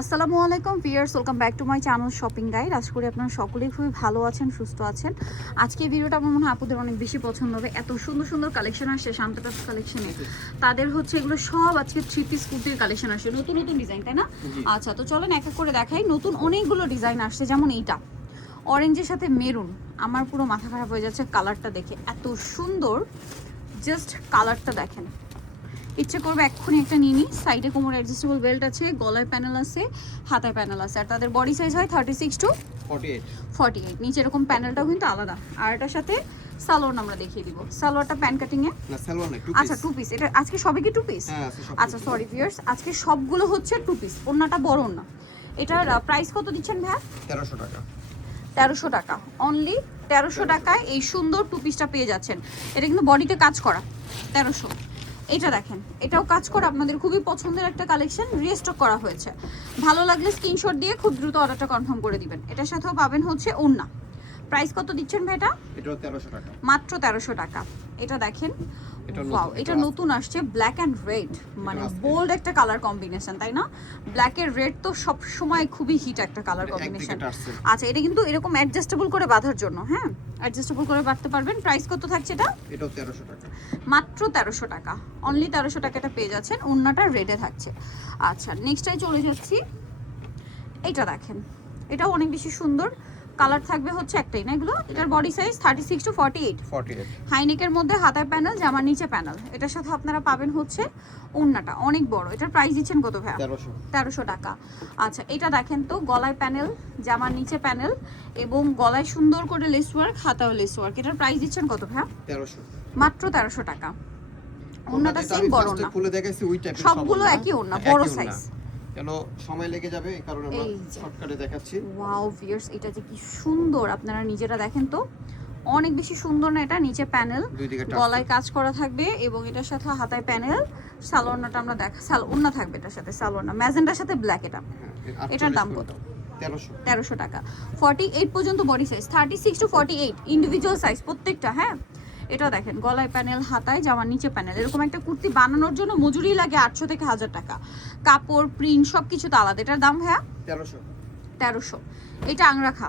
আসসালামু আলাইকুম viewers, welcome back to my channel shopping guide. আশা করি আপনারা সকলেই খুবই ভালো আছেন, সুস্থ আছেন। আজকে ভিডিওটা আমার মনে হয় আপুদের অনেক বেশি পছন্দ হবে। এত সুন্দর সুন্দর কালেকশন আসছে শান্তটাস কালেকশনে। তাদের হচ্ছে এগুলো সব আজকে 3 পিস কুর্তির কালেকশন আসছে, নতুন নতুন ডিজাইন, তাই না? আচ্ছা, তো চলেন এক এক করে দেখাই। নতুন অনেকগুলো ডিজাইন আসছে, যেমন এইটা অরেঞ্জের সাথে মেরুন। আমার পুরো মাথা খারাপ হয়ে যাচ্ছে কালারটা দেখে, এত সুন্দর। জাস্ট কালারটা দেখেন, ইচ্ছে করবে এক্ষুনি একটা নিয়ে নিই। সাইডে কোমর অ্যাডজাস্টেবল বেল্ট আছে, গলায় প্যানেল আছে, হাতায় প্যানেল আছে। আর তাদের বডি সাইজ হয় 36 টু 48। নিচে এরকম প্যানেলটাও কিন্তু আলাদা। আর এটার সাথে সালোয়ার আমরা দেখিয়ে দিব। সালোয়ারটা প্যান কাটিং এ না, সালোয়ার না, টু পিস। আচ্ছা, টু পিস। এটা আজকে সবই কি টু পিস? হ্যাঁ, আচ্ছা সরি ভিউয়ার্স, আজকে সবগুলো হচ্ছে টু পিস। ওন্নাটা বড় ওন্না। এটার প্রাইস কত দিচ্ছেন ভাই? 1300 টাকা। 1300 টাকা, অনলি 1300 টাকায় এই সুন্দর টু পিসটা পেয়ে যাচ্ছেন। এটা কিন্তু বডিতে কাজ করা, 1300। এটা দেখেন, এটাও কাজ করা, আপনাদের খুবই পছন্দের একটা কালেকশন, রিস্টক করা হয়েছে। ভালো লাগলে স্ক্রিনশট দিয়ে খুব দ্রুত অর্ডারটা কনফার্ম করে দিবেন। এটার সাথেও পাবেন হচ্ছে ওড়না। প্রাইস কত দিচ্ছেন ভাই এটা? এটাও 1300 টাকা, মাত্র 1300 টাকা। এটা দেখেন, ওয়াও, এটা নতুন আসছে, ব্ল্যাক অ্যান্ড রেড, মানে বোল্ড একটা কালার কম্বিনেশন, তাই না? ব্ল্যাক এর রেড তো সব সময় খুবই হিট একটা কালার কম্বিনেশন। আচ্ছা, এটা কিন্তু এরকম অ্যাডজাস্টেবল করে বাঁধার জন্য, হ্যাঁ, অ্যাডজাস্টেবল করে বাঁধতে পারবেন। প্রাইস কত থাকছে এটা? এটাও 1300 টাকা, মাত্র 1300 টাকা, অনলি 1300 টাকা এটা পেয়ে যাচ্ছেন। ওড়নাটা রেডে থাকছে। আচ্ছা, নেক্সটটাই চলে যাচ্ছি। এটা দেখেন, এটাও অনেক বেশি সুন্দর। কালার থাকবে হচ্ছে একটাই না এগুলো। এটার বডি সাইজ 36 টু 48। হাইনেকের মধ্যে হাতায় প্যানেল, জামার নিচে প্যানেল। এটার সাথে আপনারা পাবেন হচ্ছে ওড়নাটা অনেক বড়। এটার প্রাইস দিচ্ছেন কত ভাই? 1300 টাকা। আচ্ছা, এটা দেখেন তো, গলায় প্যানেল, জামার নিচে প্যানেল এবং গলায় সুন্দর করে লেস ওয়ার্ক, হাতাও লেস ওয়ার্ক। এটার প্রাইস দিচ্ছেন কত ভাই? 1300, মাত্র 1300 টাকা। ওড়নাটা সেম বড় না, খুলে দেখাইছি ওই টাইপের সবগুলো একই ওড়না, বড় সাইজ। কেন সময় লেগে যাবে, এই কারণে আমরা শর্টকাটে দেখাচ্ছি। ওয়াও ভিউয়ার্স, এটা যে কি সুন্দর, আপনারা নিজেরা দেখেন তো, অনেক বেশি সুন্দর না? এটা নিচে প্যানেল, গলায় কাজ করা থাকবে এবং এটার সাথে হাতায় প্যানেল। সালোয়ারটা আমরা ওড়না থাকবে এটার সাথে, সালোয়ারটা ম্যাজেন্টার সাথে ব্ল্যাক। এটার দাম কত? 1300 টাকা। 48 পর্যন্ত body size, 36 to 48 individual size প্রত্যেকটা। হ্যাঁ, এটা দেখেন, গলায় প্যানেল, হাতায়, জামার নিচে প্যানেল। এরকম একটা কুর্তি বানানোর জন্য মজুরি লাগে 800 থেকে 1000 টাকা। কাপড়, প্রিন্ট সবকিছু তো আলাদা। এটার দাম ভাইয়া 1300। এটা আংরাখা।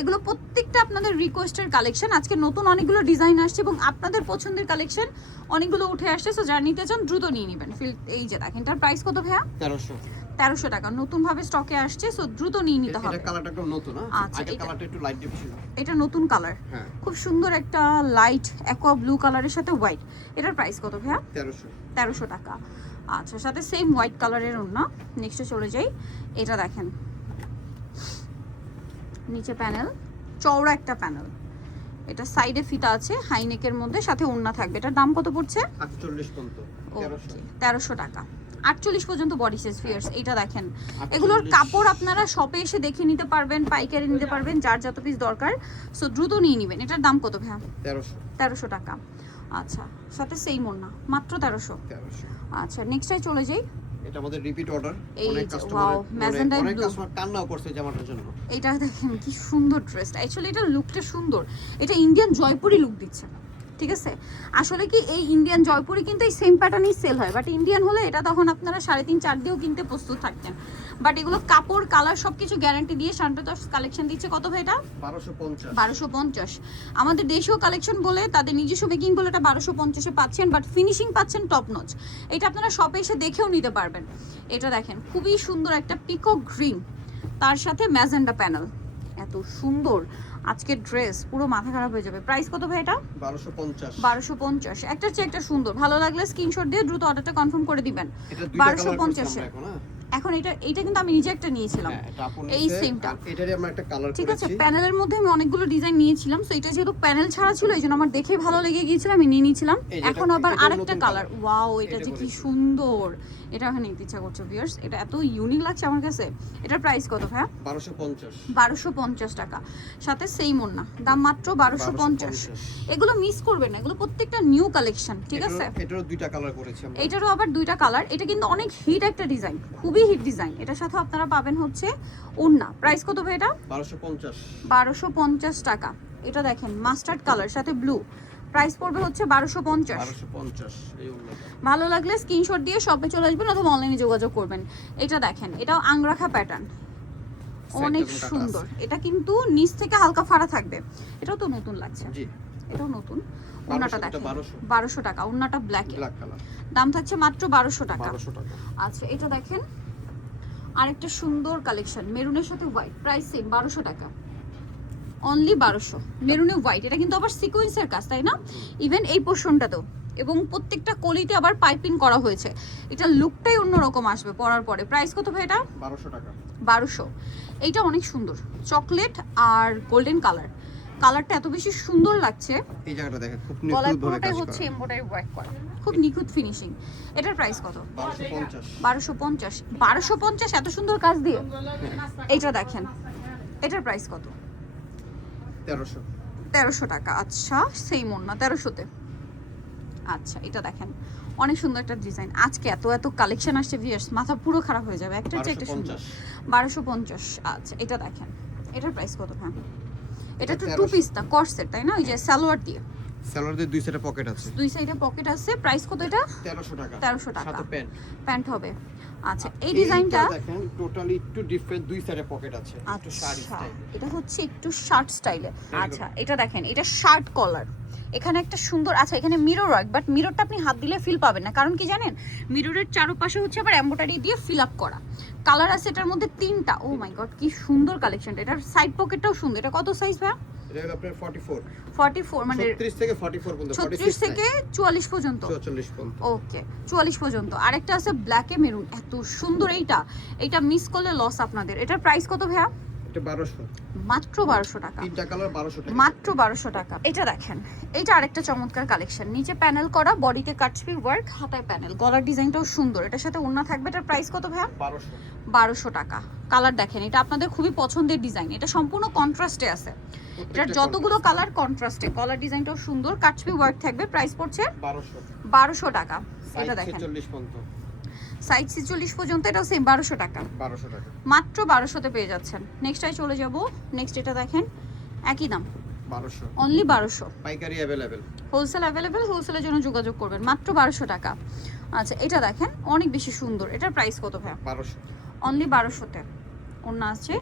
এগুলো প্রত্যেকটা আপনাদের রিকোয়েস্টের কালেকশন। আজকে নতুন অনেকগুলো ডিজাইন আসছে এবং আপনাদের পছন্দের কালেকশন অনেকগুলো উঠে আসছে। সো যারা নিতে চান দ্রুত নিয়ে নেবেন। এই যে দেখেন, এটার প্রাইস কত ভাইয়া? 1300 টাকা, নতুন ভাবে স্টকে আসছে। সো দ্রুত নিয়ে নিতে হবে। এটা কালারটা একটু নতুন, আচ্ছা, আগের কালারটা একটু লাইট ডিপ ছিল। এটা নতুন কালার, খুব সুন্দর একটা লাইট অ্যাকোয়া ব্লু কালারের সাথে হোয়াইট। এটার প্রাইস কত ভাইয়া? 1300 টাকা। আচ্ছা, সাথে সেম হোয়াইট কালারের ওড়না। নেক্সটে চলে যাই। এটা দেখেন, নিচে প্যানেল, চওড়া একটা প্যানেল। এটা সাইডে ফিতা আছে, হাইনেকের মধ্যে, সাথে ওড়না থাকবে। এটার দাম কত পড়ছে? 48 পর্যন্ত, 1300 টাকা। 48 পর্যন্ত বডি সাইজ ফিয়ার্স। এটা দেখেন, এগুলোর কাপড় আপনারা শপে এসে দেখে নিতে পারবেন, পাইকারি নিতে পারবেন, যার যত পিস দরকার। সো দ্রুত নিয়ে নেবেন। এটার দাম কত ভাইয়া? 1300 টাকা। আচ্ছা, সাথে সেই ওড়না, মাত্র 1300। আচ্ছা, নেক্সটটাই চলে যাই। এটা আমাদের রিপিট অর্ডার, অনেক কাস্টমার, অনেক কাস্টমার কান্নাও করছে জামাটার জন্য। এটা দেখেন কি সুন্দর ড্রেসটা। অ্যাকচুয়ালি এটা লুকটা সুন্দর, এটা ইন্ডিয়ান জয়পুরি লুক দিচ্ছে, ঠিক আছে? আসলে কি, এই ইন্ডিয়ান জয়পুরি কিন্তু এই সেম প্যাটার্নই সেল হয়, বাট ইন্ডিয়ান হলে এটা তখন আপনারা 3.5-4 দিয়েও কিনতে প্রস্তুত থাকতেন। বাট এগুলো কাপড়, কালার সবকিছু গ্যারান্টি দিয়ে শান্তটাস কালেকশন দিচ্ছে। কত ভাই এটা? 1250। আমাদের দেশীয় কালেকশন বলে, তাদের নিজস্ব মেকিং বলে এটা 1250-এ পাচ্ছেন, বাট ফিনিশিং পাচ্ছেন টপ নচ। এটা আপনারা শপে এসে দেখেও নিতে পারবেন। এটা দেখেন, খুবই সুন্দর একটা পিকক গ্রিন, তার সাথে ম্যাজেন্ডা প্যানেল। এত সুন্দর আজকের ড্রেস, পুরো মাথা খারাপ হয়ে যাবে। প্রাইস কত ভাই এটা? 1250। একটার চেয়ে একটা সুন্দর। ভালো লাগলে স্ক্রিনশট দিয়ে দ্রুত অর্ডারটা কনফার্ম করে দিবেন। 1250-এ। এখন এটা কিন্তু আমি নিজে একটা নিয়েছিলাম, এই সেমটা। এটারই আমরা একটা কালার করেছি, ঠিক আছে? প্যানেলের মধ্যে আমি অনেকগুলো ডিজাইন নিয়েছিলাম। সো এটা যেহেতু প্যানেল ছাড়া ছিল, এইজন্য আমার দেখে ভালো লেগে গিয়েছিল, আমি নিয়ে নিয়েছিলাম। এখন আবার আরেকটা কালার। ওয়াও, এটা যে কি সুন্দর, এটা এখন নিতে ইচ্ছা করছে ভিউয়ার্স। এটা এত ইউনিক লাগছে আমার কাছে। এটার প্রাইস কত ভাইয়া? 1250 টাকা, সাথে সেম ওড়না, দাম মাত্র 1250। এগুলো মিস করবেন না, এগুলো প্রত্যেকটা নিউ কালেকশন, ঠিক আছে? এটারও দুইটা কালার করেছি আমরা। এটারও আবার দুইটা কালার। এটা কিন্তু অনেক হিট একটা ডিজাইন, খুবই হিট ডিজাইন। এটার সাথে আপনারা পাবেন হচ্ছে ওড়না। প্রাইস কত ভাই এটা? 1250। 1250 টাকা। এটা দেখেন, মাস্টার্ড কালার সাথে ব্লু। প্রাইস পড়বে হচ্ছে 1250। 1250 এই ওন্নাটা। ভালো লাগলে স্ক্রিনশট দিয়ে শপে চলে আসবেন অথবা অনলাইনে যোগাযোগ করবেন। এটা দেখেন, এটাও আংরাখা প্যাটার্ন, অনেক সুন্দর। এটা কিন্তু নিচ থেকে হালকা ফাড়া থাকবে। এটাও তো নতুন লাগছে। জি, এটাও নতুন। ওন্নাটা দেখেন 1200 টাকা। ওন্নাটা ব্ল্যাক কালার, দাম থাকছে মাত্র 1200 টাকা। 1200 টাকা। আচ্ছা, এটা দেখেন আরেকটা সুন্দর কালেকশন, মেরুনের সাথে হোয়াইট, প্রাইস সেম 1200 টাকা, অনলি 1200। মেরুনে হোয়াইট, এটা কিন্তু আবার সিকোয়েন্সের কাজ, তাই না? ইভেন এই পোর্শনটাতেও, এবং প্রত্যেকটা কলিতে আবার পাইপিং করা হয়েছে। এটা লুকটাই অন্যরকম আসবে পরার পরে। প্রাইস কত ভাই এটা? 1200 টাকা। 1200। এইটা অনেক সুন্দর, চকলেট আর গোল্ডেন কালার। কালারটা এত বেশি সুন্দর লাগছে। এই জায়গাটা দেখেন, খুব গলায় নিখুঁত ভাবে পুরোটাই কাজ হচ্ছে করা। এমব্রয়ডারি ওয়ার্ক করা, খুব নিখুঁত ফিনিশিং। এটার প্রাইস কত? 1250। 1250। 1250 এত সুন্দর কাজ দিয়ে। এইটা দেখেন, এটার প্রাইস কত? 1300। 1300 টাকা। আচ্ছা, সেম ওন্না 1300-তে। আচ্ছা, এটা দেখেন অনেক সুন্দর একটা ডিজাইন। আজকে এত এত কালেকশন আসছে ভিউয়ার্স, মাথা পুরো খারাপ হয়ে যাবে। একটা হচ্ছে একটা সুন্দর 1250। আচ্ছা, এটা দেখেন, এটার প্রাইস কত? হ্যাঁ, এটা তো টু পিস না, কর্সেট, তাই না? ওই যে সালোয়ার দিয়ে, সালোয়ার দিয়ে দুই সাইডে পকেট আছে। দুই সাইডে পকেট আছে। প্রাইস কত এটা? 1300 টাকা। 1300 টাকা। সাথে প্যান্ট। প্যান্ট হবে। আচ্ছা, এই ডিজাইনটা দেখেন টোটালি একটু ডিফারেন্ট, দুই সাইডে পকেট আছে, একটু শাড়ি আচ্ছা, স্টাইল। এটা হচ্ছে একটু শার্ট স্টাইলে। আচ্ছা, এটা দেখেন, এটা শার্ট কলার। এখানে একটা সুন্দর, আচ্ছা এখানে মিরর ওয়ার্ক, বাট মিররটা আপনি হাত দিলে ফিল পাবেন না। কারণ কি জানেন? মিররের চারপাশে হচ্ছে আবার এমব্রয়ডারি দিয়ে ফিল আপ করা। কালার আছে এটার মধ্যে 3টা। ও মাই গড, কি সুন্দর কালেকশনটা। এটার সাইড পকেটটাও সুন্দর। এটা কত সাইজ ভাই? এটা হলো আপনার 44। 44 মানে 36 থেকে 44 পর্যন্ত, 36 থেকে 44 পর্যন্ত। 44 পর্যন্ত। ওকে, 44 পর্যন্ত। আরেকটা আছে ব্ল্যাকে মেরুন, এত সুন্দর। এইটা মিস করলে লস আপনাদের। এটার প্রাইস কত ভাইয়া? এটা 1200। মাত্র 1200 টাকা। তিনটা কালার 1200 টাকা। মাত্র 1200 টাকা। এটা দেখেন, এটা আরেকটা চমৎকার কালেকশন। নিচে প্যানেল করা, বডিতে কাটছবি ওয়ার্ক, হাতায় প্যানেল, গলার ডিজাইনটাও সুন্দর। এটার সাথে ওড়না থাকবে। এটার প্রাইস কত ভাইয়া? 1200। 1200 টাকা। কালার দেখেন, এটা আপনাদের খুবই পছন্দের ডিজাইন। এটা সম্পূর্ণ কন্ট্রাস্টে আছে। এটার যতগুলো কালার কন্ট্রাস্টে, কলার ডিজাইনটাও সুন্দর, কাটছবি ওয়ার্ক থাকবে। প্রাইস পড়ছে 1200। 1200 টাকা। এটা দেখেন, 46 পর্যন্ত, সাইজ 46 পর্যন্ত, এটাও সেম 1200 টাকা। 1200 টাকা। মাত্র 1200-তে পেয়ে যাচ্ছেন। নেক্সটটাই চলে যাব। নেক্সট এটা দেখেন, একই দাম, 1200। অনলি 1200। পাইকারি अवेलेबल, হোলসেল অ্যাভেলেবেল, হোলসেলের জন্য যোগাযোগ করবেন। মাত্র 1200 টাকা। আচ্ছা, এটা দেখেন অনেক বেশি সুন্দর। এটার প্রাইস কত ভাই? 1200। অনলি 1200-তে। ওড়না আছে,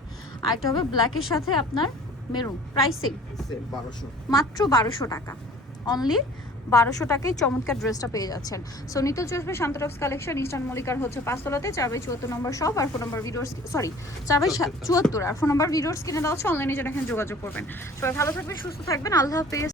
আরেকটা হবে ব্ল্যাকের সাথে আপনার মেরুন, প্রাইসিং সেম 1200। মাত্র 1200 টাকা। অনলি 1200 টাকায় চমৎকার ড্রেসটা পেয়ে যাচ্ছেন। সো নিতে চলবে শান্তরক্স কালেকশন, ইস্টার্ন মল্লিকার হচ্ছে 5 তলাতে, 4/74 নম্বর শপ। আর ফোন নম্বর ভিডিওস, সরি 4/74, আর ফোন নম্বর ভিডিওস কিনে দেওয়া হচ্ছে। অনলাইনে যেন এখানে যোগাযোগ করবেন। সবাই ভালো থাকবেন, সুস্থ থাকবেন, আল্লাহ হাফেজ।